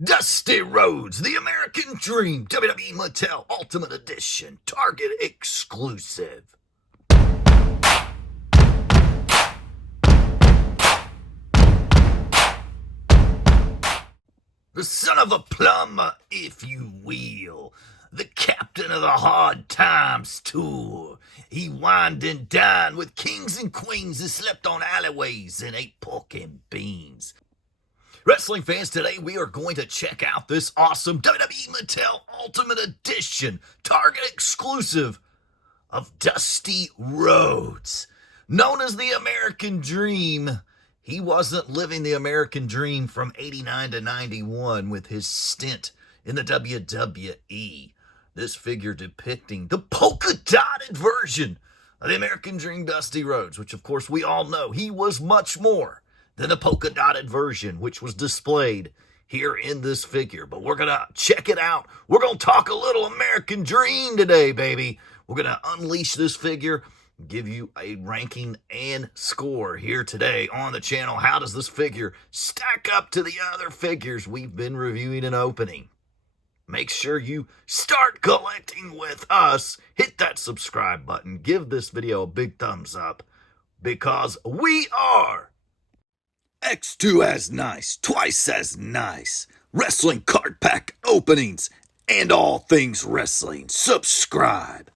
Dusty Rhodes, the American Dream, WWE Mattel Ultimate Edition, Target exclusive. The son of a plumber, if you will. The captain of the Hard Times Tour. He wined and dined with kings and queens and slept on alleyways and ate pork and beans. Wrestling fans, today we are going to check out this awesome WWE Mattel Ultimate Edition Target exclusive of Dusty Rhodes. Known as the American Dream, he wasn't living the American Dream from 89 to 91 with his stint in the WWE. This figure depicting the polka-dotted version of the American Dream Dusty Rhodes, which of course we all know he was much more than the polka-dotted version, which was displayed here in this figure. But we're going to check it out. We're going to talk a little American Dream today, baby. We're going to unleash this figure, give you a ranking and score here today on the channel. How does this figure stack up to the other figures we've been reviewing and opening? Make sure you start collecting with us. Hit that subscribe button. Give this video a big thumbs up because we are X2 as nice, twice as nice. Wrestling card pack openings and all things wrestling. Subscribe.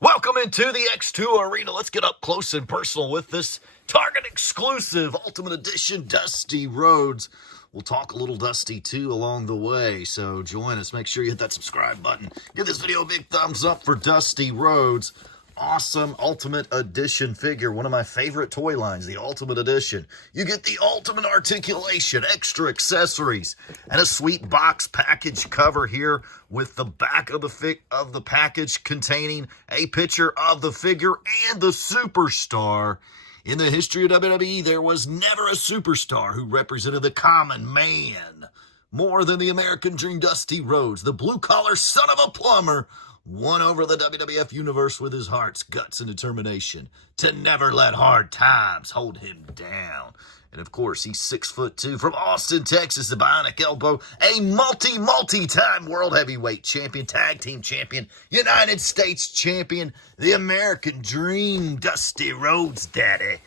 Welcome into the X2 Arena. Let's get up close and personal with this Target exclusive Ultimate Edition Dusty Rhodes. We'll talk a little Dusty too along the way, so join us. Make sure you hit that subscribe button. Give this video a big thumbs up for Dusty Rhodes. Awesome Ultimate Edition figure. One of my favorite toy lines, the Ultimate Edition. You get the ultimate articulation, extra accessories, and a sweet box package cover here with the back of the package containing a picture of the figure and the superstar. In the history of WWE, there was never a superstar who represented the common man more than the American Dream Dusty Rhodes, the blue-collar son of a plumber, won over the WWF Universe with his heart's guts and determination to never let hard times hold him down. And of course, he's 6'2" from Austin, Texas, the Bionic Elbow, a multi-time World Heavyweight Champion, Tag Team Champion, United States Champion, the American Dream, Dusty Rhodes Daddy.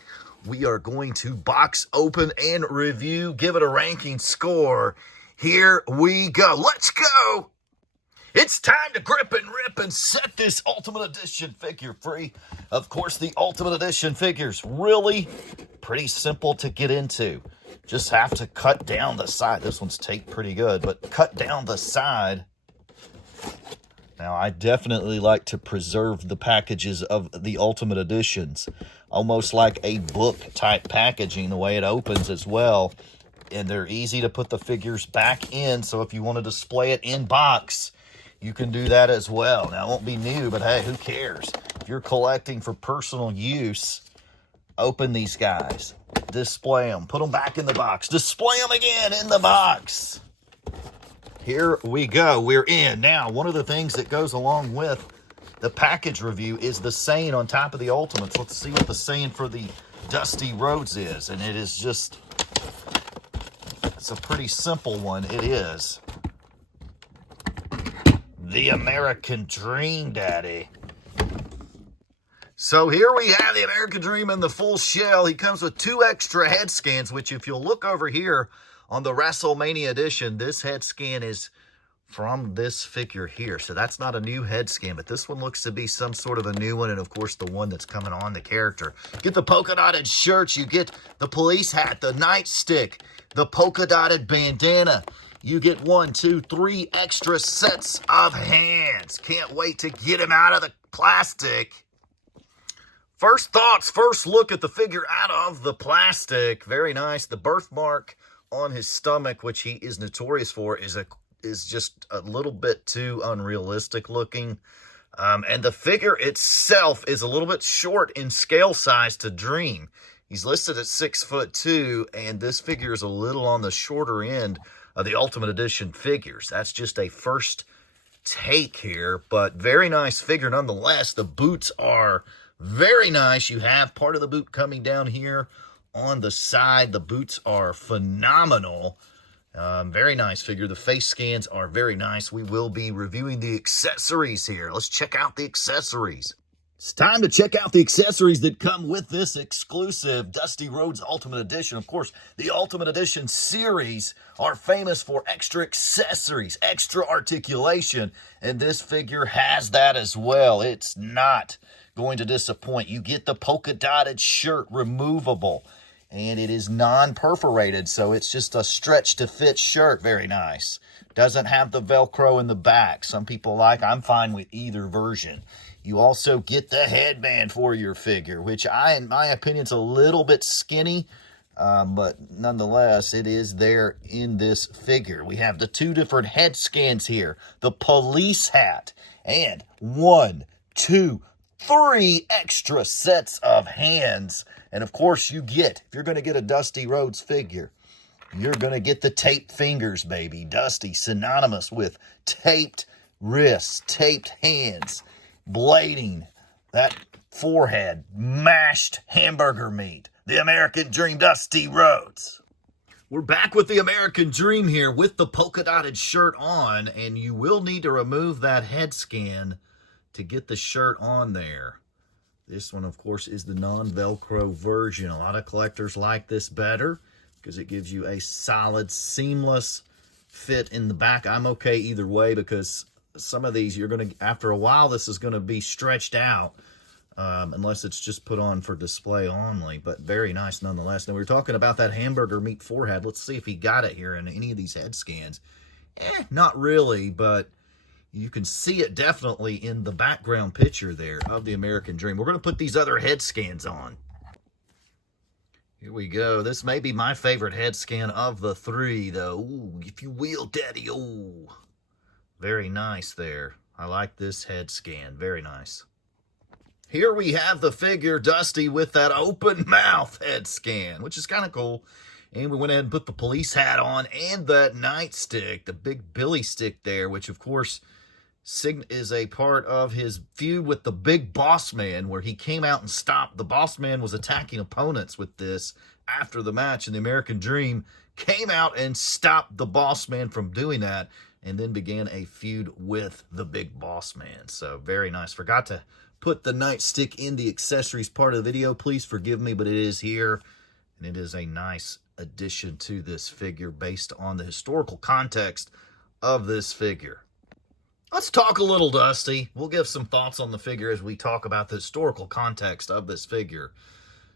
We are going to box open and review, give it a ranking score. Here we go. Let's go. It's time to grip and rip and set this Ultimate Edition figure free. Of course, the Ultimate Edition figures really pretty simple to get into. Just have to cut down the side. This one's taped pretty good, but cut down the side. Now, I definitely like to preserve the packages of the Ultimate Editions. Almost like a book-type packaging, the way it opens as well. And they're easy to put the figures back in, so if you want to display it in box, you can do that as well. Now, it won't be new, but hey, who cares? If you're collecting for personal use, open these guys. Display them. Put them back in the box. Display them again in the box. Here we go. We're in. Now, one of the things that goes along with the package review is the saying on top of the Ultimates. Let's see what the saying for the Dusty Rhodes is. And it is just, it's a pretty simple one. It is the American Dream Daddy. So here we have the American Dream in the full shell. He comes with 2 extra head scans, which if you'll look over here on the WrestleMania edition, this head scan is from this figure here. So that's not a new head scan, but this one looks to be some sort of a new one, and of course the one that's coming on the character. Get the polka dotted shirts, you get the police hat, the nightstick, the polka dotted bandana. You get 1, 2, 3 extra sets of hands. Can't wait to get him out of the plastic. First thoughts, first look at the figure out of the plastic. Very nice. The birthmark on his stomach, which he is notorious for, is just a little bit too unrealistic looking. And the figure itself is a little bit short in scale size to Dream. He's listed at 6'2", and this figure is a little on the shorter end of the Ultimate Edition figures. That's just a first take here, but very nice figure nonetheless. The boots are very nice. You have part of the boot coming down here on the side. The boots are phenomenal. Very nice figure. The face scans are very nice. We will be reviewing the accessories here. Let's check out the accessories. It's time to check out the accessories that come with this exclusive Dusty Rhodes Ultimate Edition. Of course, the Ultimate Edition series are famous for extra accessories, extra articulation, and this figure has that as well. It's not going to disappoint. You get the polka-dotted shirt removable, and it is non-perforated, so it's just a stretch-to-fit shirt. Very nice. Doesn't have the Velcro in the back. Some people like, I'm fine with either version. You also get the headband for your figure, which in my opinion, is a little bit skinny, but nonetheless, it is there in this figure. We have the two different head scans here, the police hat, and 1, 2, 3 extra sets of hands. And of course, if you're going to get a Dusty Rhodes figure, you're going to get the taped fingers, baby. Dusty, synonymous with taped wrists, taped hands, blading, that forehead, mashed hamburger meat. The American Dream, Dusty Rhodes. We're back with the American Dream here with the polka-dotted shirt on, and you will need to remove that head scan to get the shirt on there. This one, of course, is the non-Velcro version. A lot of collectors like this better because it gives you a solid, seamless fit in the back. I'm okay either way because some of these, after a while, this is going to be stretched out unless it's just put on for display only, but very nice nonetheless. Now, we were talking about that hamburger meat forehead. Let's see if he got it here in any of these head scans. Not really, but you can see it definitely in the background picture there of the American Dream. We're going to put these other head scans on. Here we go. This may be my favorite head scan of the three, though. Ooh, if you will, Daddy. Oh, very nice there. I like this head scan. Very nice. Here we have the figure, Dusty, with that open mouth head scan, which is kind of cool. And we went ahead and put the police hat on and that nightstick, the big Billy stick there, which, of course, is a part of his feud with the Big Boss Man, where he came out and stopped. The Boss Man was attacking opponents with this after the match, and the American Dream came out and stopped the Boss Man from doing that, and then began a feud with the Big Boss Man. So very nice. Forgot to put the nightstick in the accessories part of the video. Please forgive me, but it is here, and it is a nice addition to this figure based on the historical context of this figure. Let's talk a little, Dusty. We'll give some thoughts on the figure as we talk about the historical context of this figure.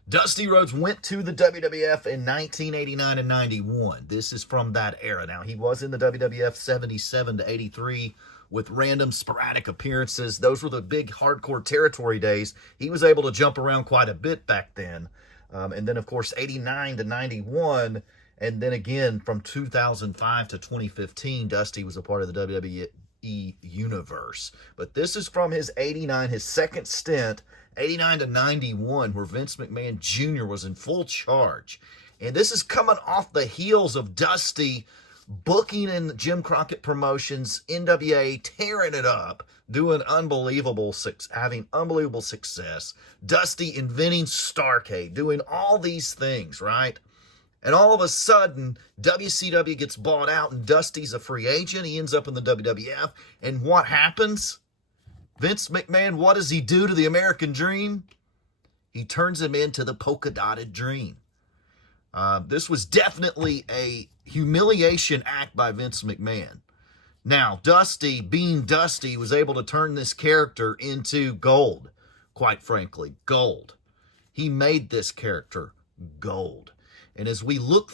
Dusty Rhodes went to the WWF in 1989 and 91. This is from that era. Now, he was in the WWF 77 to 83 with random sporadic appearances. Those were the big hardcore territory days. He was able to jump around quite a bit back then. And then, of course, 89 to 91. And then again, from 2005 to 2015, Dusty was a part of the WWE universe. But this is from his 89, his second stint, 89 to 91, where Vince McMahon Jr. was in full charge. And this is coming off the heels of Dusty booking in Jim Crockett Promotions, NWA, tearing it up, having unbelievable success. Dusty inventing Starrcade, doing all these things, right? And all of a sudden, WCW gets bought out and Dusty's a free agent. He ends up in the WWF. And what happens? Vince McMahon, what does he do to the American Dream? He turns him into the polka-dotted Dream. This was definitely a humiliation act by Vince McMahon. Now, Dusty, being Dusty, was able to turn this character into gold. Quite frankly, gold. He made this character gold. And as we look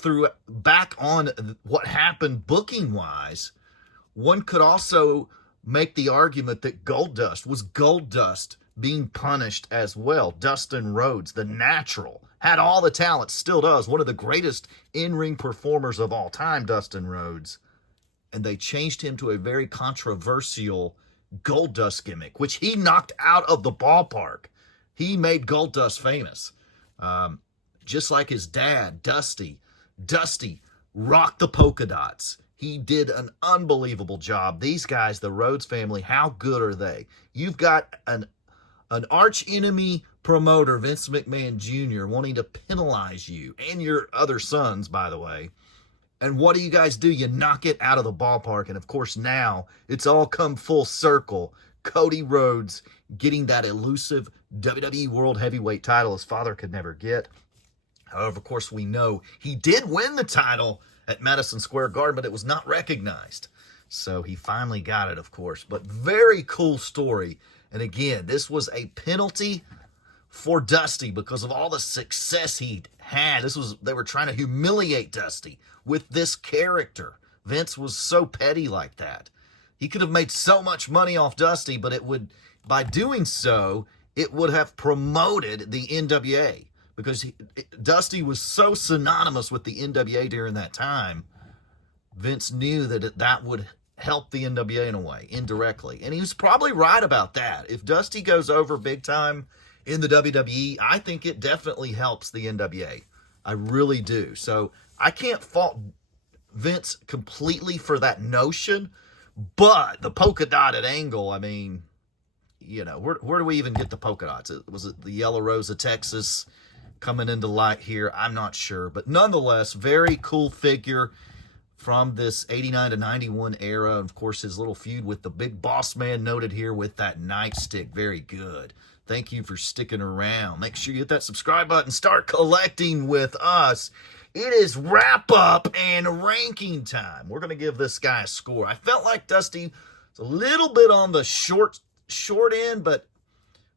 back on what happened booking-wise, one could also make the argument that Goldust was Goldust being punished as well. Dustin Rhodes, the natural, had all the talent, still does. One of the greatest in-ring performers of all time, Dustin Rhodes. And they changed him to a very controversial Goldust gimmick, which he knocked out of the ballpark. He made Goldust famous. Just like his dad, Dusty. Dusty rocked the polka dots. He did an unbelievable job. These guys, the Rhodes family, how good are they? You've got an arch enemy promoter, Vince McMahon Jr., wanting to penalize you and your other sons, by the way, And what do? You knock it out of the ballpark. And of course, now it's all come full circle. Cody Rhodes getting that elusive WWE World Heavyweight title his father could never get. However, of course, we know he did win the title at Madison Square Garden, but it was not recognized. So he finally got it, of course. But very cool story. And again, this was a penalty for Dusty because of all the success he had. They were trying to humiliate Dusty with this character. Vince was so petty like that. He could have made so much money off Dusty, but by doing so, it would have promoted the NWA because Dusty was so synonymous with the NWA during that time. Vince knew that would help the NWA in a way, indirectly. And he was probably right about that. If Dusty goes over big time in the WWE, I think it definitely helps the NWA. I really do. So I can't fault Vince completely for that notion, but the polka dotted angle, I mean, where do we even get the polka dots? Was it the Yellow Rose of Texas coming into light here? I'm not sure. But nonetheless, very cool figure from this 89 to 91 era. Of course, his little feud with the Big Boss Man noted here with that nightstick. Very good. Thank you for sticking around. Make sure you hit that subscribe button. Start collecting with us. It is wrap-up and ranking time. We're going to give this guy a score. I felt like Dusty was a little bit on the short end, but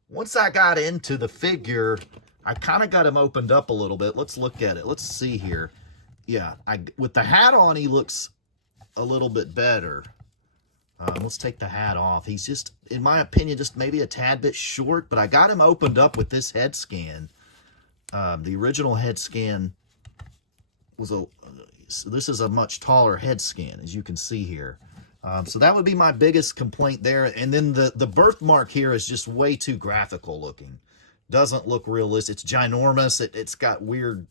once I got into the figure, I kind of got him opened up a little bit. Let's look at it. Let's see here. Yeah, with the hat on, he looks a little bit better. Let's take the hat off. He's just, in my opinion, just maybe a tad bit short, but I got him opened up with this head scan. The original head scan was this is a much taller head scan, as you can see here. So that would be my biggest complaint there. And then the birthmark here is just way too graphical looking. Doesn't look realistic. It's ginormous. It's got weird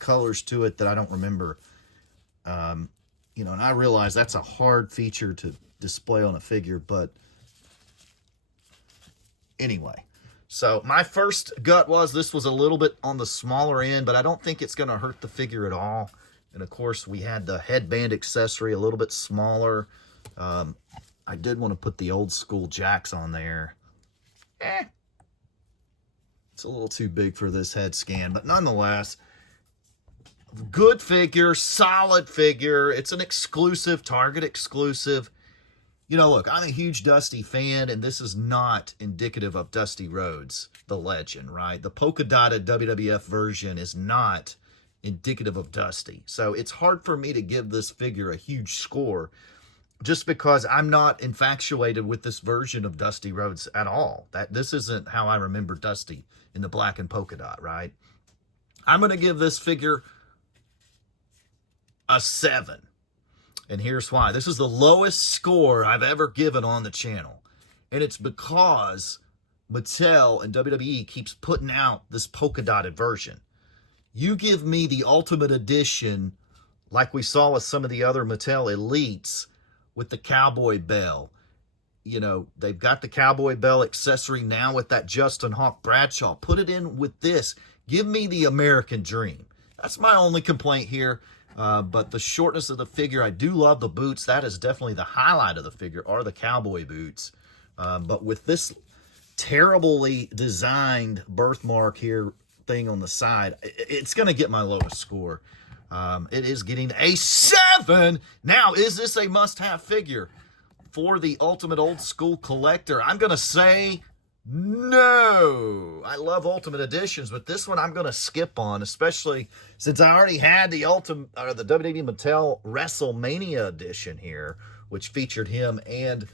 colors to it that I don't remember. And I realize that's a hard feature to display on a figure, but anyway. So my first gut was this was a little bit on the smaller end, but I don't think it's going to hurt the figure at all. And of course, we had the headband accessory a little bit smaller. I did want to put the old school jacks on there. It's a little too big for this head scan, but nonetheless, good figure, solid figure. It's an exclusive, Target exclusive. Look, I'm a huge Dusty fan, and this is not indicative of Dusty Rhodes, the legend, right? The polka-dotted WWF version is not indicative of Dusty. So it's hard for me to give this figure a huge score just because I'm not infatuated with this version of Dusty Rhodes at all. This isn't how I remember Dusty in the black and polka dot, right? I'm going to give this figure a 7. And here's why. This is the lowest score I've ever given on the channel. And it's because Mattel and WWE keeps putting out this polka-dotted version. You give me the Ultimate Edition, like we saw with some of the other Mattel Elites, with the cowboy bell. They've got the cowboy bell accessory now with that Justin Hawk Bradshaw. Put it in with this. Give me the American Dream. That's my only complaint here. But the shortness of the figure, I do love the boots. That is definitely the highlight of the figure, are the cowboy boots. But with this terribly designed birthmark here thing on the side, it's going to get my lowest score. It is getting a 7. Now, is this a must-have figure for the Ultimate Old School Collector? I'm going to say no. I love Ultimate Editions, but this one I'm going to skip on, especially since I already had the WWE Mattel WrestleMania edition here, which featured him and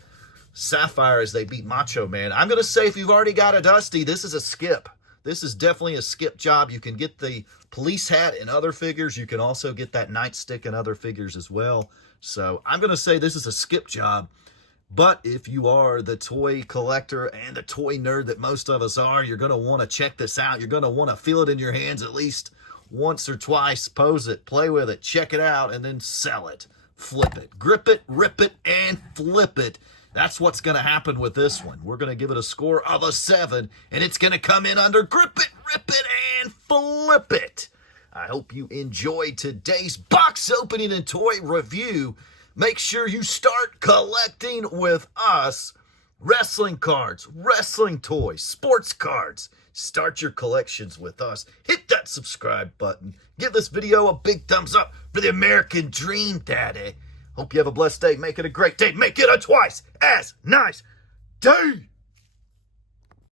Sapphire as they beat Macho Man. I'm going to say if you've already got a Dusty, this is a skip. This is definitely a skip job. You can get the police hat in other figures. You can also get that nightstick in other figures as well. So I'm going to say this is a skip job. But if you are the toy collector and the toy nerd that most of us are, you're going to want to check this out. You're going to want to feel it in your hands at least once or twice. Pose it, play with it, check it out, and then sell it. Flip it. Grip it, rip it, and flip it. That's what's going to happen with this one. We're going to give it a score of a 7, and it's going to come in under grip it, rip it, and flip it. I hope you enjoyed today's box opening and toy review. Make sure you start collecting with us. Wrestling cards, wrestling toys, sports cards. Start your collections with us. Hit that subscribe button. Give this video a big thumbs up for the American Dream, Daddy. Hope you have a blessed day. Make it a great day. Make it a twice as nice day.